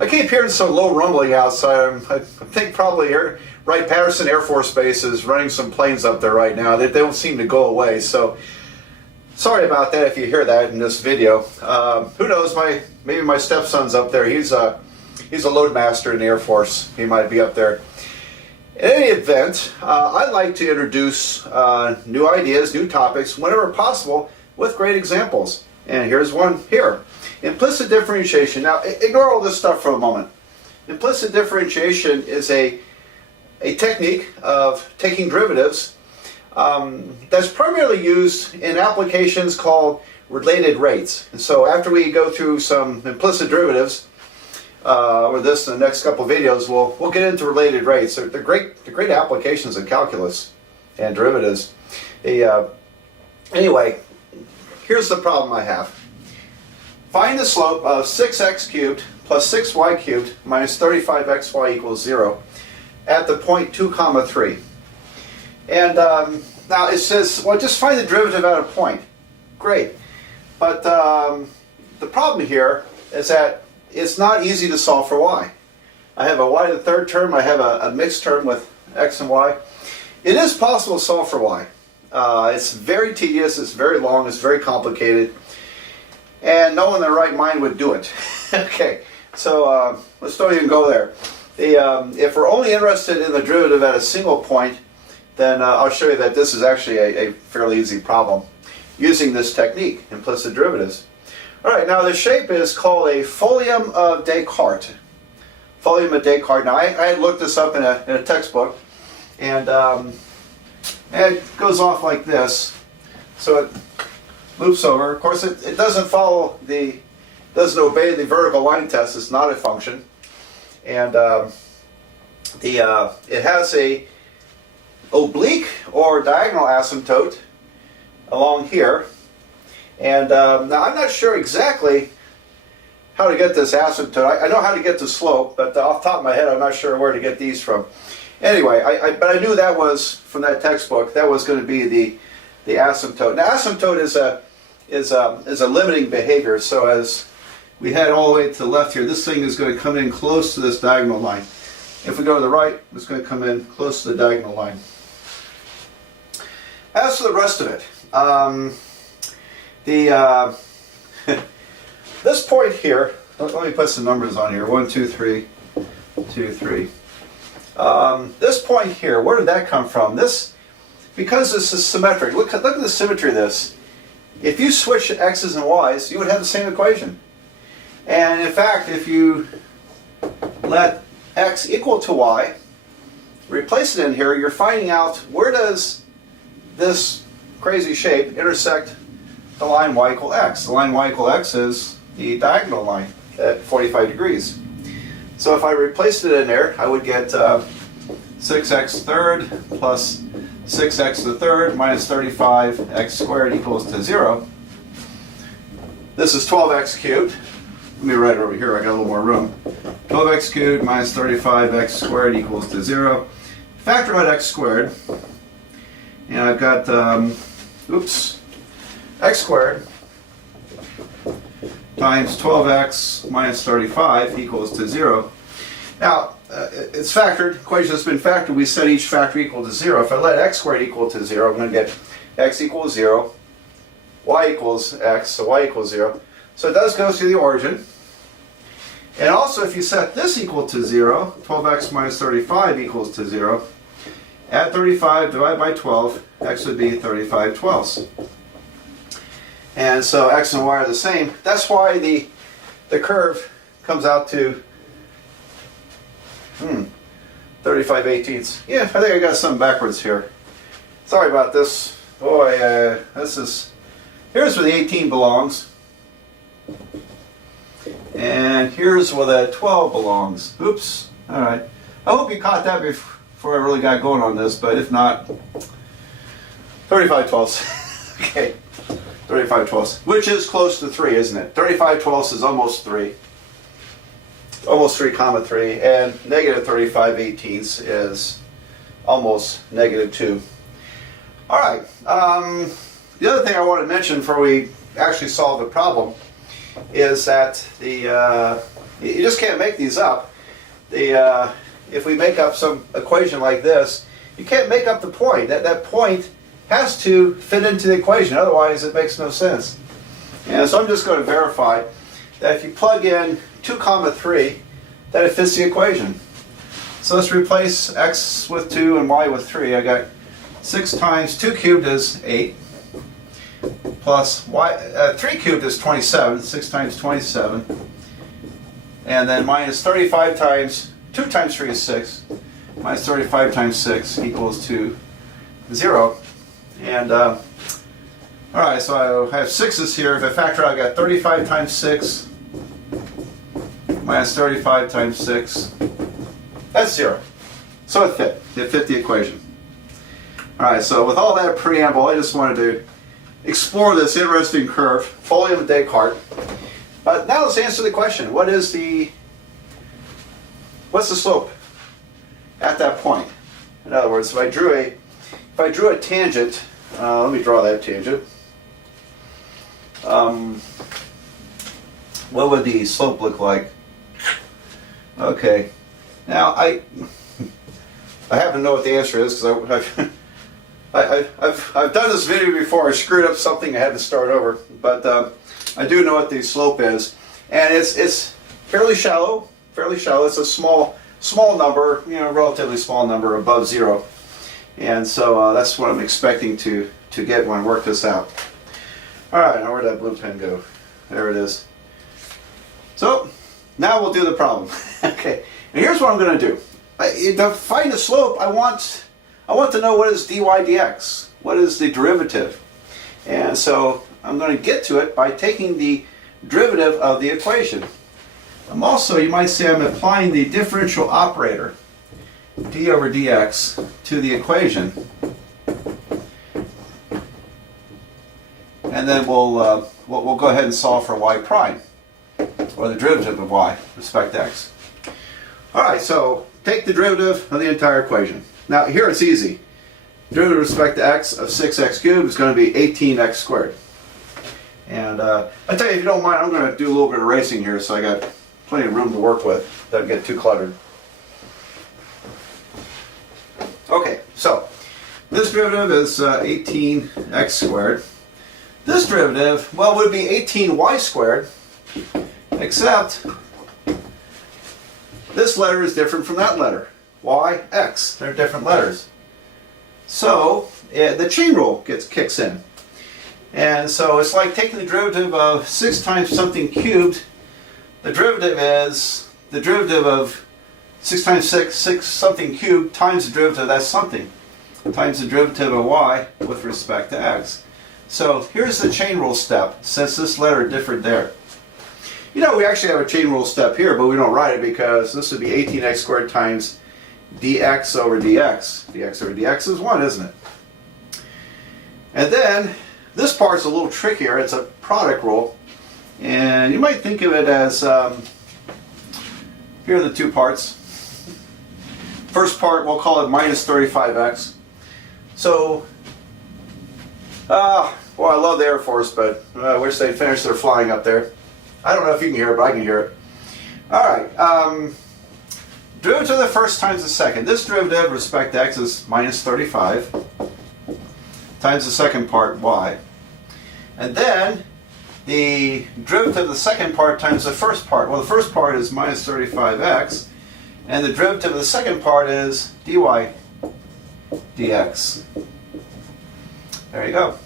I keep hearing some low rumbling outside. I think probably Wright-Patterson Air Force Base is running some planes up there right now. They don't seem to go away, so sorry about that if you hear that in this video. Who knows, maybe my stepson's up there. He's a loadmaster in the Air Force. He might be up there. In any event, I like to introduce new ideas, new topics, whenever possible, with great examples. And here's one here. Implicit differentiation. Now, ignore all this stuff for a moment. Implicit differentiation is a technique of taking derivatives that's primarily used in applications called related rates. And so after we go through some implicit derivatives, or this in the next couple of videos, we'll get into related rates. They're great applications in calculus and derivatives. Anyway, here's the problem I have. Find the slope of 6x cubed plus 6y cubed minus 35xy equals 0 at the point 2, 3. And now it says, well, just find the derivative at a point. Great. But the problem here is that it's not easy to solve for y. I have a y to the third term. I have a mixed term with x and y. It is possible to solve for y. It's very tedious. It's very long. It's very complicated. And no one in their right mind would do it. Okay, so let's don't even go there. If we're only interested in the derivative at a single point, then I'll show you that this is actually a fairly easy problem using this technique, implicit derivatives. All right, now the shape is called a folium of Descartes. Folium of Descartes. Now I had looked this up in a textbook, and it goes off like this. So it loops over. Of course, it doesn't obey the vertical line test. It's not a function, and it has a oblique or diagonal asymptote along here. And now I'm not sure exactly how to get this asymptote. I know how to get the slope, but off the top of my head, I'm not sure where to get these from. Anyway, but I knew that was from that textbook. That was going to be the asymptote. Now, asymptote is a limiting behavior. So as we head all the way to the left here, this thing is going to come in close to this diagonal line. If we go to the right, it's going to come in close to the diagonal line. As for the rest of it, this point here, let me put some numbers on here. 1, 2, 3, 2, 3. This point here, where did that come from? Because this is symmetric. Look at the symmetry of this. If you switch x's and y's, you would have the same equation. And in fact, if you let x equal to y, replace it in here, you're finding out where does this crazy shape intersect the line y equal x. The line y equal x is the diagonal line at 45 degrees. So if I replaced it in there, I would get 6x third plus 6x to the third minus 35x squared equals to 0. This is 12x cubed. Let me write it over here. I got a little more room. 12x cubed minus 35x squared equals to 0. Factor out x squared. And I've got, x squared times 12x minus 35 equals to 0. Now, it's factored. Equation has been factored. We set each factor equal to 0. If I let x squared equal to 0, I'm going to get x equals 0, y equals x, so y equals 0. So it does go through the origin. And also, if you set this equal to 0, 12x minus 35 equals to 0, add 35, divide by 12, x would be 35 twelfths. And so x and y are the same. That's why the curve comes out to 35 eighteenths. Yeah, I think I got something backwards here. Sorry about this. Boy, here's where the 18 belongs. And here's where the 12 belongs. Oops. All right. I hope you caught that before I really got going on this, but if not, 35 twelfths. Okay. 35 twelfths, which is close to 3, isn't it? 35 twelfths is almost 3. Almost 3 comma 3, and negative 35 eighteenths is almost negative 2. All right. The other thing I want to mention before we actually solve the problem is that You just can't make these up. If we make up some equation like this, you can't make up the point. That point has to fit into the equation, otherwise it makes no sense. And so I'm just going to verify that if you plug in 2 comma 3, that it fits the equation. So let's replace x with 2 and y with 3. I got 6 times 2 cubed is 8, plus y, 3 cubed is 27, 6 times 27, and then minus 35 times 2 times 3 is 6, minus 35 times 6 equals to 0. And alright, so I have 6's here. If I factor out, I got 35 times 6 minus 35 times 6. That's 0. So it fit. It fit the equation. Alright, so with all that preamble, I just wanted to explore this interesting curve, fully in Descartes. But now let's answer the question. What's the slope at that point? In other words, if I drew a tangent, let me draw that tangent. What would the slope look like? Okay, now I happen to know what the answer is because I've done this video before. I screwed up something. I had to start over, but I do know what the slope is, and it's fairly shallow. Fairly shallow. It's a small number, relatively small number above 0. And so that's what I'm expecting to get when I work this out. Alright, now where'd that blue pen go? There it is. So, now we'll do the problem. Okay, and here's what I'm going to do. To find the slope, I want to know what is dy dx. What is the derivative? And so, I'm going to get to it by taking the derivative of the equation. You might say I'm applying the differential operator, d over dx, to the equation, and then we'll go ahead and solve for y prime, or the derivative of y with respect to x. All right, so take the derivative of the entire equation. Now here it's easy. Derivative with respect to x of 6x cubed is going to be 18x squared. And I tell you, if you don't mind, I'm going to do a little bit of erasing here, so I got plenty of room to work with. Doesn't get too cluttered. Okay, so this derivative is 18x squared. This derivative, well, would be 18y squared, except this letter is different from that letter. Y, x, they're different letters. So the chain rule kicks in. And so it's like taking the derivative of 6 times something cubed. The derivative is the derivative of 6 times 6 something cubed times the derivative of that something times the derivative of y with respect to x. So here's the chain rule step, since this letter differed there. We actually have a chain rule step here, but we don't write it because this would be 18x squared times dx over dx. dx over dx is 1, isn't it? And then this part's a little trickier. It's a product rule. And you might think of it as, here are the two parts. First part, we'll call it minus 35x. So, well, I love the Air Force, but I wish they'd finish their flying up there. I don't know if you can hear it, but I can hear it. Alright, derivative of the first times the second. This derivative with respect to x is minus 35 times the second part, y. And then the derivative of the second part times the first part. Well, the first part is minus 35x, and the derivative of the second part is dy dx. There you go.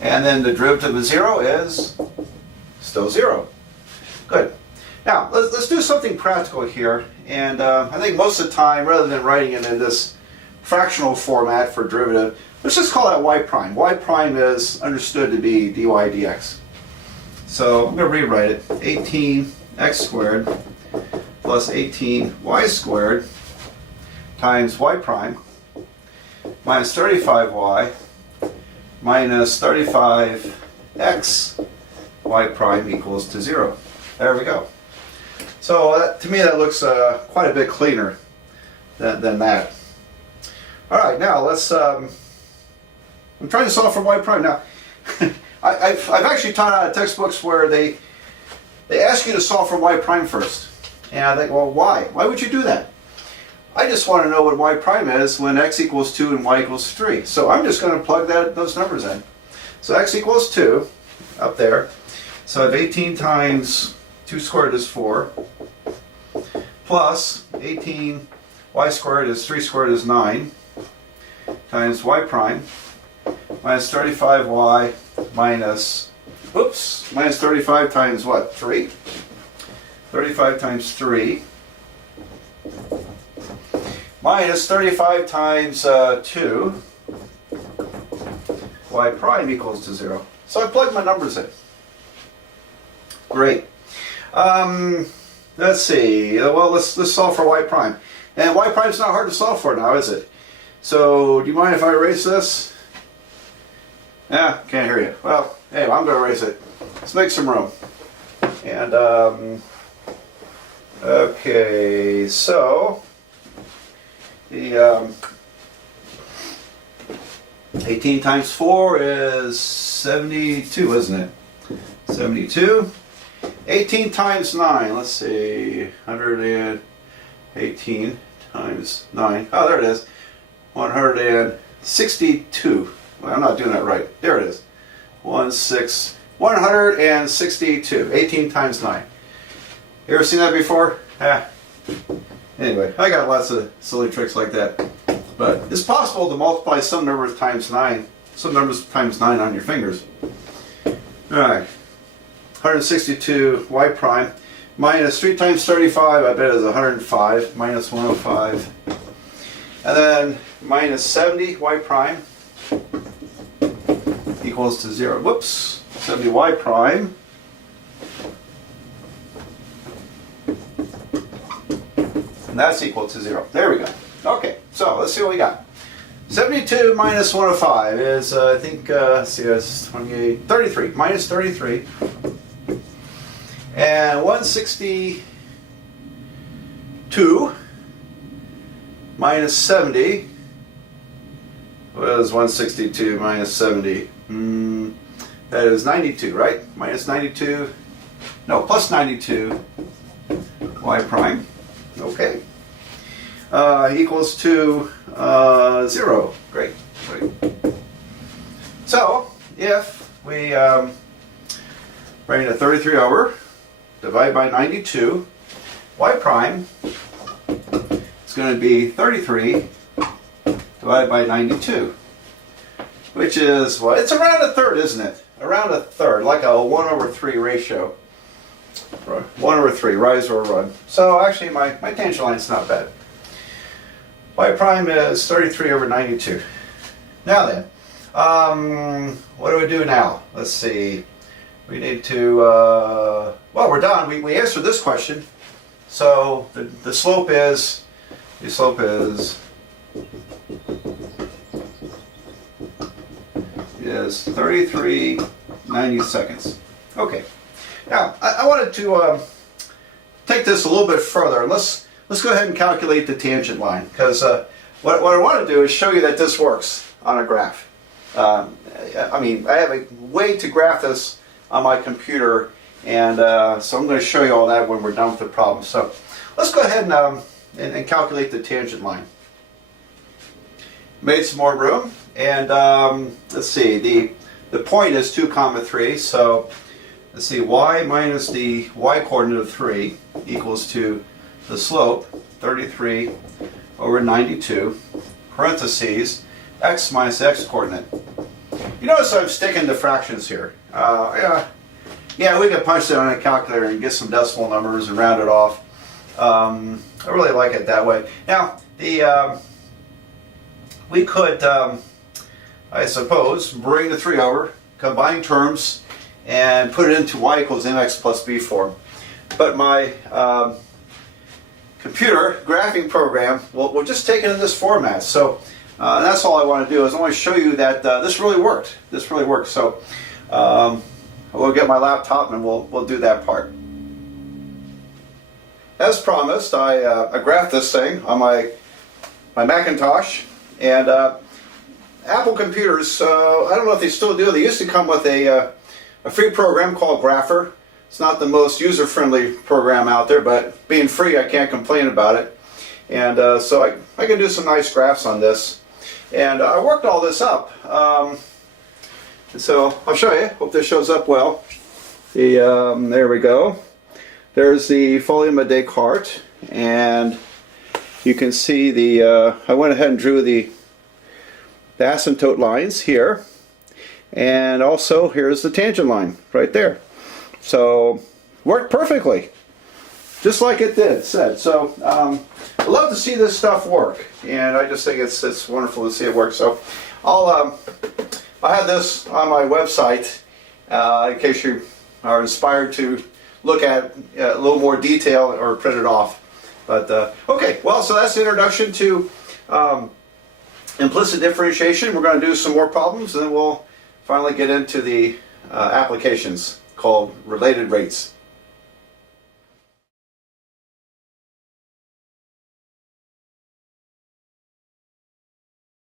And then the derivative of 0 is still 0. Good. Now, let's do something practical here. And I think most of the time, rather than writing it in this fractional format for derivative, let's just call that y prime. Y prime is understood to be dy dx. So I'm going to rewrite it. 18x squared plus 18y squared times y prime minus 35y minus 35x y prime equals to 0. There we go. So to me that looks quite a bit cleaner than that. Alright, now let's, I'm trying to solve for y prime. Now, I've actually taught out of textbooks where they they ask you to solve for y prime first. And I think, well, why? Why would you do that? I just want to know what y prime is when x equals 2 and y equals 3. So I'm just going to plug those numbers in. So x equals 2, up there. So I have 18 times 2 squared is 4, plus 18 y squared is 3 squared is 9, times y prime, minus 35y minus, minus 35 times what? 3? 35 times 3 minus 35 times 2, y prime equals to 0. So I plug my numbers in. Great. Let's see. Well, let's solve for y prime. And y prime is not hard to solve for now, is it? So, do you mind if I erase this? Yeah, can't hear you. Well, anyway, I'm going to erase it. Let's make some room. And, okay, so, the 18 times 4 is 72, isn't it? 72. 18 times 9, let's see, 118 times 9. Oh, there it is. 162. Well, I'm not doing that right. There it is. 162. 18 times 9. You ever seen that before? Anyway, I got lots of silly tricks like that. But it's possible to multiply some numbers times 9, some numbers times 9 on your fingers. Alright. 162 y prime minus 3 times 35, I bet is 105, minus 105. And then minus 70 y prime equals to 0. Whoops, 70 y prime and that's equal to 0. There we go. Okay, so let's see what we got. 72 minus 105 is, I think, let's see, that's 28, 33, minus 33. And 162 minus 70 was 162 minus 70. That is 92, right? Minus 92, no, plus 92 y prime. Okay. Equals to 0. Great. So, if we bring the 33 over, divide by 92, y prime is going to be 33 divided by 92, which is, well, it's around a third, isn't it? Around a third, like a 1/3 ratio. 1/3, rise or run. So actually my tangent line is not bad. Y prime is 33 over 92. Now then, what do we do now? Let's see. We need to, well, we're done. We answered this question. So the slope is 33/90 seconds. Okay. Now I wanted to take this a little bit further, and let's go ahead and calculate the tangent line, because what I want to do is show you that this works on a graph. I mean, I have a way to graph this on my computer, and so I'm going to show you all that when we're done with the problem. So let's go ahead and calculate the tangent line. Made some more room, and let's see, the point is 2, 3, so let's see, y minus the y coordinate of 3 equals to the slope, 33 over 92, parentheses, x minus the x coordinate. You notice I'm sticking to fractions here. Yeah, we could punch that on a calculator and get some decimal numbers and round it off. I really like it that way. Now, we could, I suppose, bring the 3 over, combine terms, and put it into y equals mx plus b form. But my computer graphing program will just take it in this format. So that's all I want to do, is I want to show you that this really worked. This really worked. So we'll get my laptop and we'll do that part. As promised, I graphed this thing on my Macintosh, and Apple computers, I don't know if they still do, they used to come with a free program called Grapher. It's not the most user-friendly program out there, but being free, I can't complain about it. And so I can do some nice graphs on this. And I worked all this up. And so I'll show you. Hope this shows up well. There we go. There's the folium of Descartes, and you can see I went ahead and drew the asymptote lines here, and also here's the tangent line right there. So worked perfectly, just like it said. So I love to see this stuff work, and I just think it's wonderful to see it work. So I have this on my website in case you are inspired to look at a little more detail or print it off. But okay, well, so that's the introduction to implicit differentiation. We're going to do some more problems, and then we'll finally get into the applications called related rates.